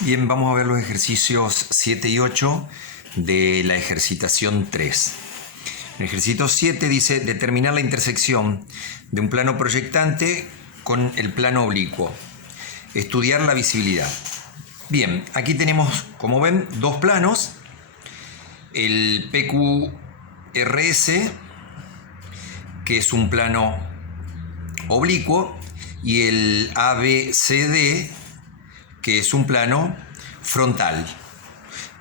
Bien, vamos a ver los ejercicios 7 y 8 de la ejercitación 3. El ejercicio 7 dice determinar la intersección de un plano proyectante con el plano oblicuo. Estudiar la visibilidad. Bien, aquí tenemos, como ven, dos planos. El PQRS, que es un plano oblicuo, y el ABCD, que es un plano frontal,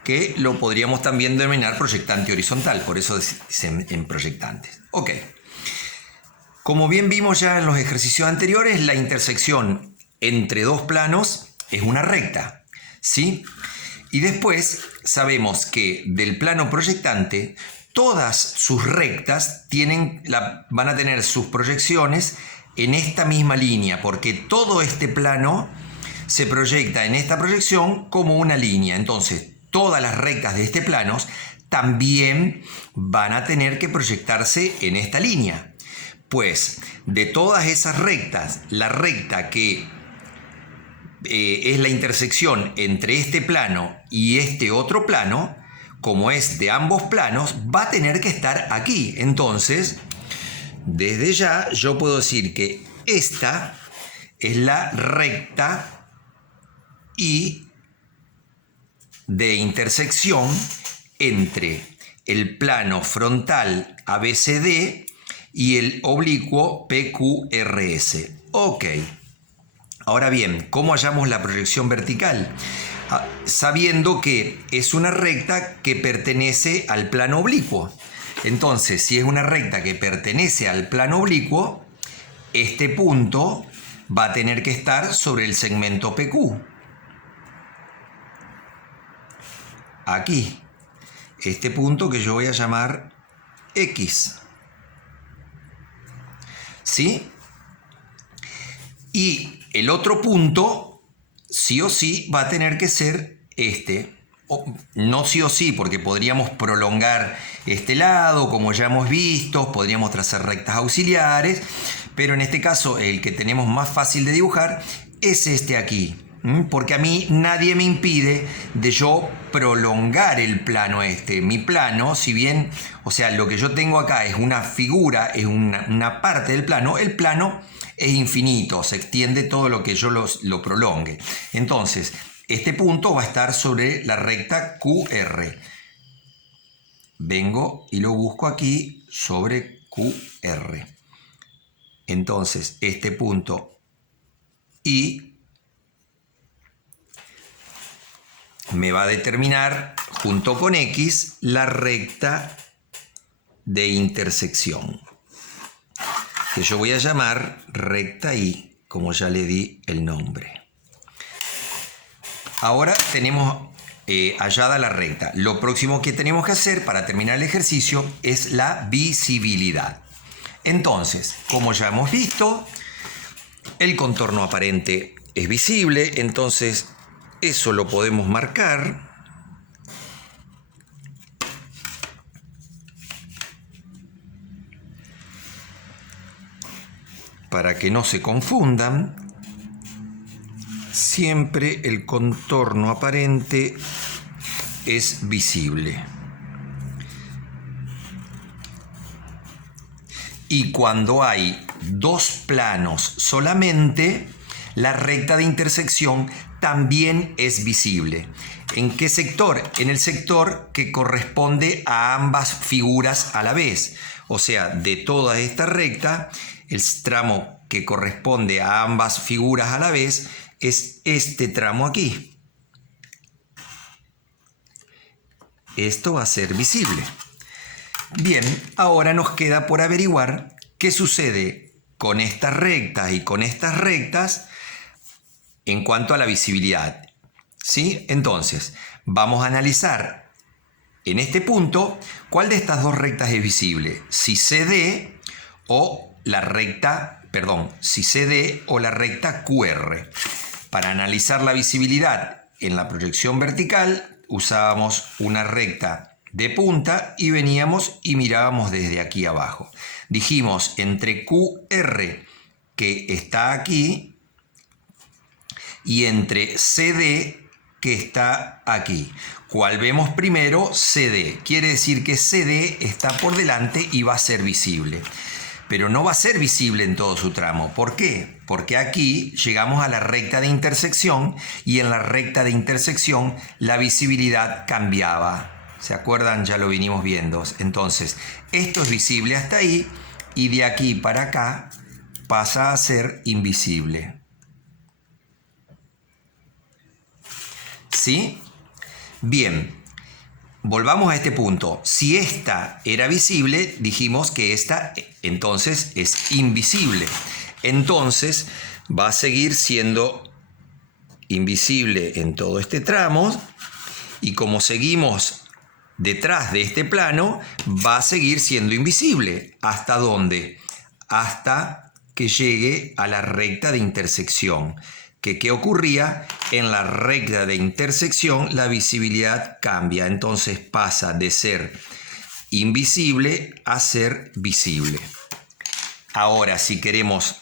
que lo podríamos también denominar proyectante horizontal, por eso dicen en proyectantes. Ok. Como bien vimos ya en los ejercicios anteriores, la intersección entre dos planos es una recta, ¿sí? Y después sabemos que del plano proyectante, todas sus rectas van a tener sus proyecciones en esta misma línea, porque todo este plano se proyecta en esta proyección como una línea. Entonces, todas las rectas de este plano también van a tener que proyectarse en esta línea. Pues, de todas esas rectas, la recta que es la intersección entre este plano y este otro plano, como es de ambos planos, va a tener que estar aquí. Entonces, desde ya yo puedo decir que esta es la recta y de intersección entre el plano frontal ABCD y el oblicuo PQRS. Ok. Ahora bien, ¿cómo hallamos la proyección vertical? Sabiendo que es una recta que pertenece al plano oblicuo. Entonces, si es una recta que pertenece al plano oblicuo, este punto va a tener que estar sobre el segmento PQ. Aquí. Este punto que yo voy a llamar X. ¿Sí? Y el otro punto, sí o sí, va a tener que ser este. No sí o sí, porque podríamos prolongar este lado, como ya hemos visto, podríamos trazar rectas auxiliares, pero en este caso el que tenemos más fácil de dibujar es este aquí. Porque a mí nadie me impide de yo prolongar el plano este. Mi plano, si bien, o sea, lo que yo tengo acá es una figura, es una parte del plano, el plano es infinito, se extiende todo lo que yo lo prolongue. Entonces, este punto va a estar sobre la recta QR. Vengo y lo busco aquí sobre QR. Entonces, este punto I me va a determinar, junto con X, la recta de intersección, que yo voy a llamar recta I, como ya le di el nombre. Ahora tenemos hallada la recta. Lo próximo que tenemos que hacer para terminar el ejercicio es la visibilidad. Entonces, como ya hemos visto, el contorno aparente es visible, entonces eso lo podemos marcar. Para que no se confundan, siempre el contorno aparente es visible. Y cuando hay dos planos solamente, la recta de intersección también es visible. ¿En qué sector? En el sector que corresponde a ambas figuras a la vez. O sea, de toda esta recta, el tramo que corresponde a ambas figuras a la vez es este tramo aquí. Esto va a ser visible. Bien, ahora nos queda por averiguar qué sucede con estas rectas y con estas rectas en cuanto a la visibilidad. ¿Sí? Entonces, vamos a analizar en este punto cuál de estas dos rectas es visible. Si CD o la recta, si CD o la recta QR. Para analizar la visibilidad en la proyección vertical, usábamos una recta de punta y veníamos y mirábamos desde aquí abajo. Dijimos entre QR, que está aquí, y entre CD, que está aquí. ¿Cuál vemos primero? CD. Quiere decir que CD está por delante y va a ser visible. Pero no va a ser visible en todo su tramo. ¿Por qué? Porque aquí llegamos a la recta de intersección y en la recta de intersección la visibilidad cambiaba. ¿Se acuerdan? Ya lo vinimos viendo. Entonces, esto es visible hasta ahí y de aquí para acá pasa a ser invisible. ¿Sí? Bien. Volvamos a este punto. Si esta era visible, dijimos que esta entonces es invisible. Entonces va a seguir siendo invisible en todo este tramo y como seguimos detrás de este plano, va a seguir siendo invisible. ¿Hasta dónde? Hasta que llegue a la recta de intersección. ¿Qué ocurría? En la recta de intersección la visibilidad cambia, entonces pasa de ser invisible a ser visible. Ahora, si queremos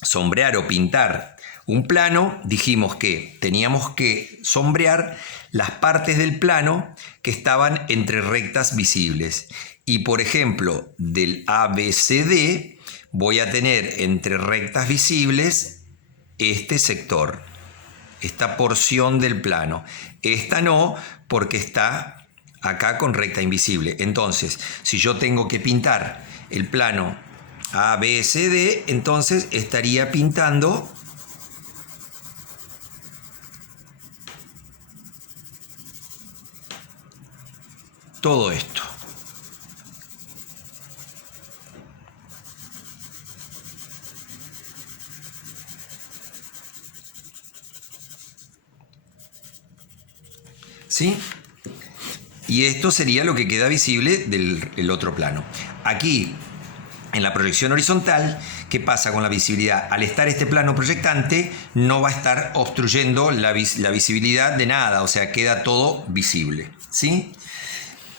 sombrear o pintar un plano, dijimos que teníamos que sombrear las partes del plano que estaban entre rectas visibles. Y por ejemplo, del ABCD voy a tener entre rectas visibles este sector, esta porción del plano. Esta no, porque está acá con recta invisible. Entonces, si yo tengo que pintar el plano ABCD, entonces estaría pintando todo esto. ¿Sí? Y esto sería lo que queda visible del otro plano. Aquí, en la proyección horizontal, ¿qué pasa con la visibilidad? Al estar este plano proyectante, no va a estar obstruyendo la visibilidad de nada, o sea, queda todo visible. ¿Sí?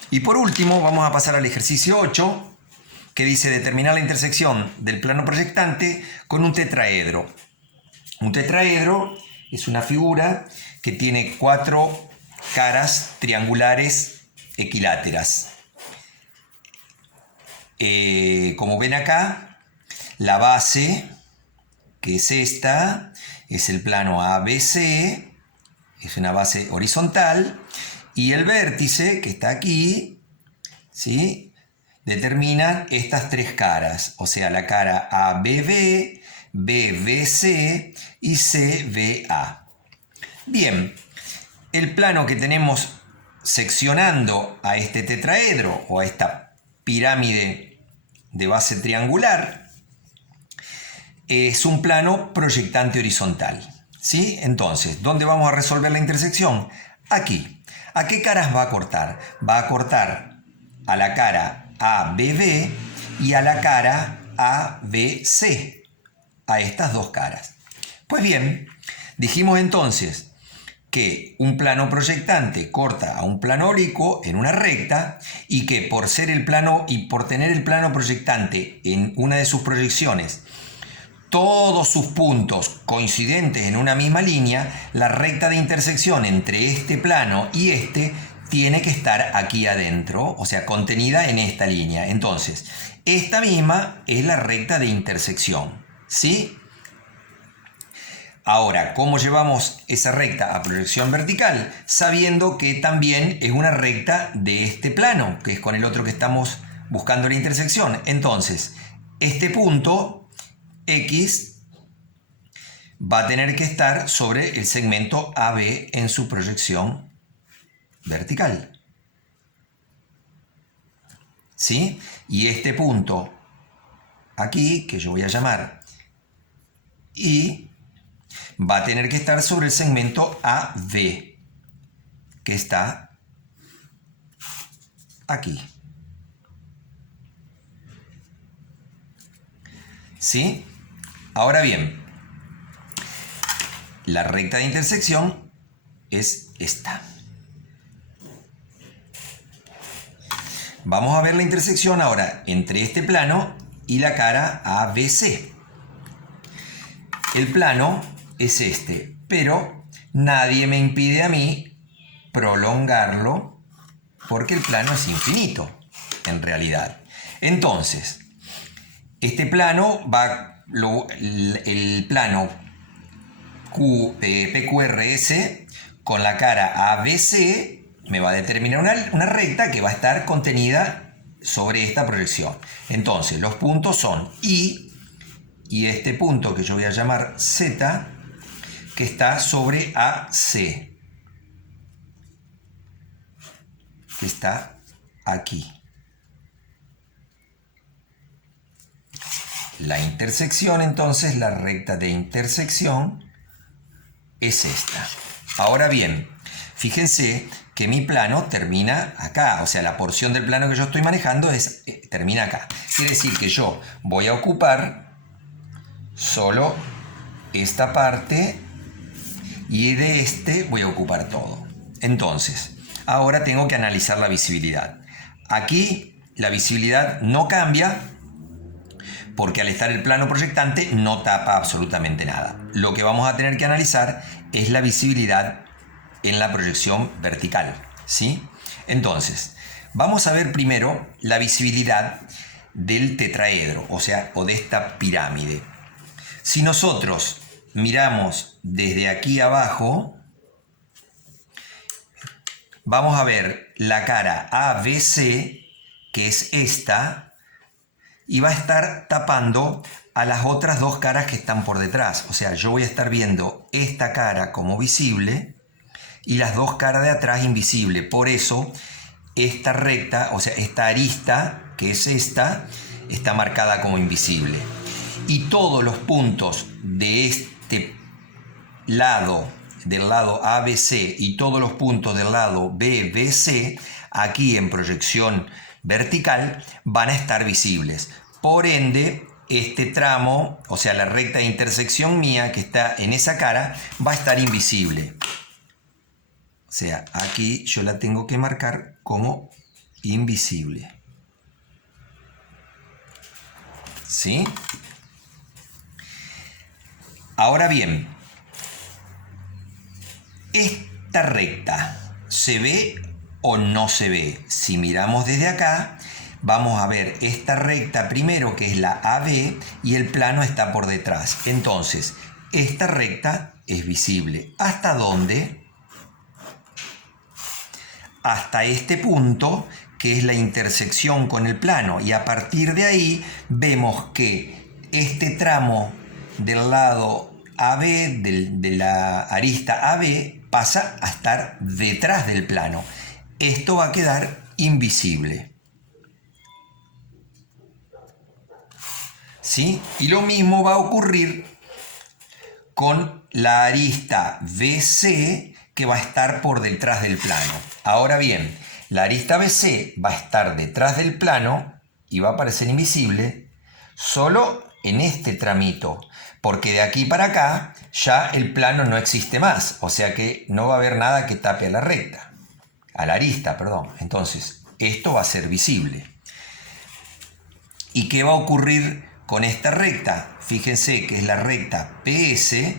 Y por último, vamos a pasar al ejercicio 8, que dice determinar la intersección del plano proyectante con un tetraedro. Un tetraedro es una figura que tiene 4 caras triangulares equiláteras. Como ven acá, la base, que es esta, es el plano ABC, es una base horizontal, y el vértice, que está aquí, ¿sí?, determina estas 3 caras, o sea, la cara ABB, BBC y CBA. Bien, el plano que tenemos seccionando a este tetraedro o a esta pirámide de base triangular es un plano proyectante horizontal. ¿Sí? Entonces, ¿dónde vamos a resolver la intersección? Aquí. ¿A qué caras va a cortar? Va a cortar a la cara ABB y a la cara ABC. A estas 2 caras. Pues bien, dijimos entonces que un plano proyectante corta a un plano oblicuo en una recta y que por ser el plano y por tener el plano proyectante en una de sus proyecciones todos sus puntos coincidentes en una misma línea, la recta de intersección entre este plano y este tiene que estar aquí adentro, o sea, contenida en esta línea. Entonces, esta misma es la recta de intersección, ¿sí? Ahora, ¿cómo llevamos esa recta a proyección vertical? Sabiendo que también es una recta de este plano, que es con el otro que estamos buscando la intersección. Entonces, este punto X va a tener que estar sobre el segmento AB en su proyección vertical. ¿Sí? Y este punto aquí, que yo voy a llamar Y, va a tener que estar sobre el segmento AB, que está aquí. ¿Sí? Ahora bien, la recta de intersección es esta. Vamos a ver la intersección ahora entre este plano y la cara ABC. El plano es este, pero nadie me impide a mí prolongarlo porque el plano es infinito, en realidad. Entonces, este plano va, el plano PQRS con la cara ABC me va a determinar una recta que va a estar contenida sobre esta proyección. Entonces, los puntos son I y este punto que yo voy a llamar Z, que está sobre AC, que está aquí. La intersección, entonces, la recta de intersección es esta. Ahora bien, fíjense que mi plano termina acá, o sea, la porción del plano que yo estoy manejando termina acá. Quiere decir que yo voy a ocupar solo esta parte y de este voy a ocupar todo. Entonces, ahora tengo que analizar la visibilidad. Aquí la visibilidad no cambia porque al estar el plano proyectante no tapa absolutamente nada. Lo que vamos a tener que analizar es la visibilidad en la proyección vertical, ¿sí? Entonces, vamos a ver primero la visibilidad del tetraedro, o sea, o de esta pirámide. Si nosotros miramos desde aquí abajo, vamos a ver la cara ABC, que es esta, y va a estar tapando a las otras dos caras que están por detrás. O sea, yo voy a estar viendo esta cara como visible y las dos caras de atrás invisible. Por eso, esta recta, o sea, esta arista, que es esta, está marcada como invisible. Y todos los puntos de este lado, del lado ABC, y todos los puntos del lado BBC, aquí en proyección vertical, van a estar visibles. Por ende, este tramo, o sea, la recta de intersección mía que está en esa cara, va a estar invisible. O sea, aquí yo la tengo que marcar como invisible. ¿Sí? Ahora bien, esta recta se ve o no se ve. Si miramos desde acá, vamos a ver esta recta primero, que es la AB, y el plano está por detrás. Entonces, esta recta es visible. ¿Hasta dónde? Hasta este punto, que es la intersección con el plano. Y a partir de ahí, vemos que este tramo del lado AB, de la arista AB, pasa a estar detrás del plano. Esto va a quedar invisible. ¿Sí? Y lo mismo va a ocurrir con la arista BC, que va a estar por detrás del plano. Ahora bien, la arista BC va a estar detrás del plano y va a aparecer invisible solo en este tramito, porque de aquí para acá ya el plano no existe más, o sea que no va a haber nada que tape a la recta, a la arista, perdón. Entonces, esto va a ser visible. ¿Y qué va a ocurrir con esta recta? Fíjense que es la recta PS.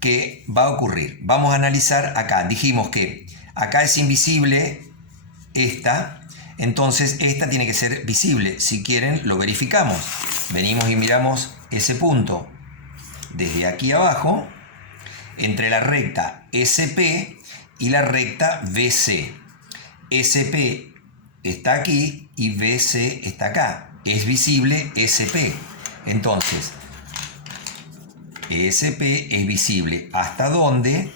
¿Qué va a ocurrir? Vamos a analizar acá. Dijimos que acá es invisible esta, entonces esta tiene que ser visible. Si quieren, lo verificamos. Venimos y miramos ese punto desde aquí abajo, entre la recta SP y la recta BC. SP está aquí y BC está acá. Es visible SP. Entonces, SP es visible. ¿Hasta dónde?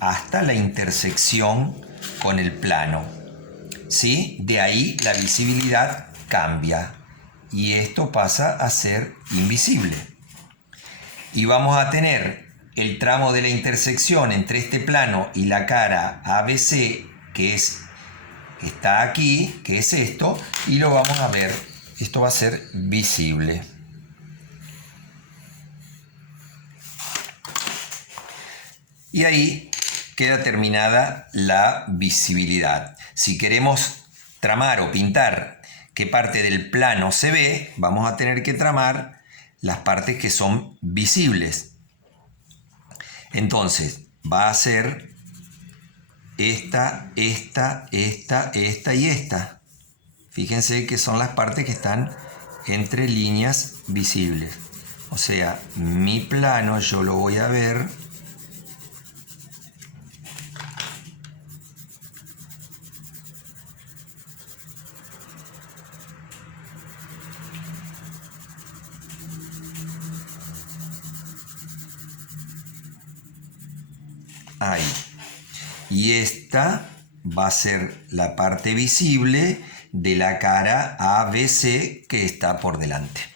Hasta la intersección con el plano. ¿Sí? De ahí la visibilidad cambia. Y esto pasa a ser invisible. Y vamos a tener el tramo de la intersección entre este plano y la cara ABC, que está aquí, que es esto, y lo vamos a ver. Esto va a ser visible. Y ahí queda terminada la visibilidad. Si queremos tramar o pintar qué parte del plano se ve, vamos a tener que tramar las partes que son visibles. Entonces, va a ser esta y esta. Fíjense que son las partes que están entre líneas visibles. O sea, mi plano yo lo voy a ver ahí. Y esta va a ser la parte visible de la cara ABC que está por delante.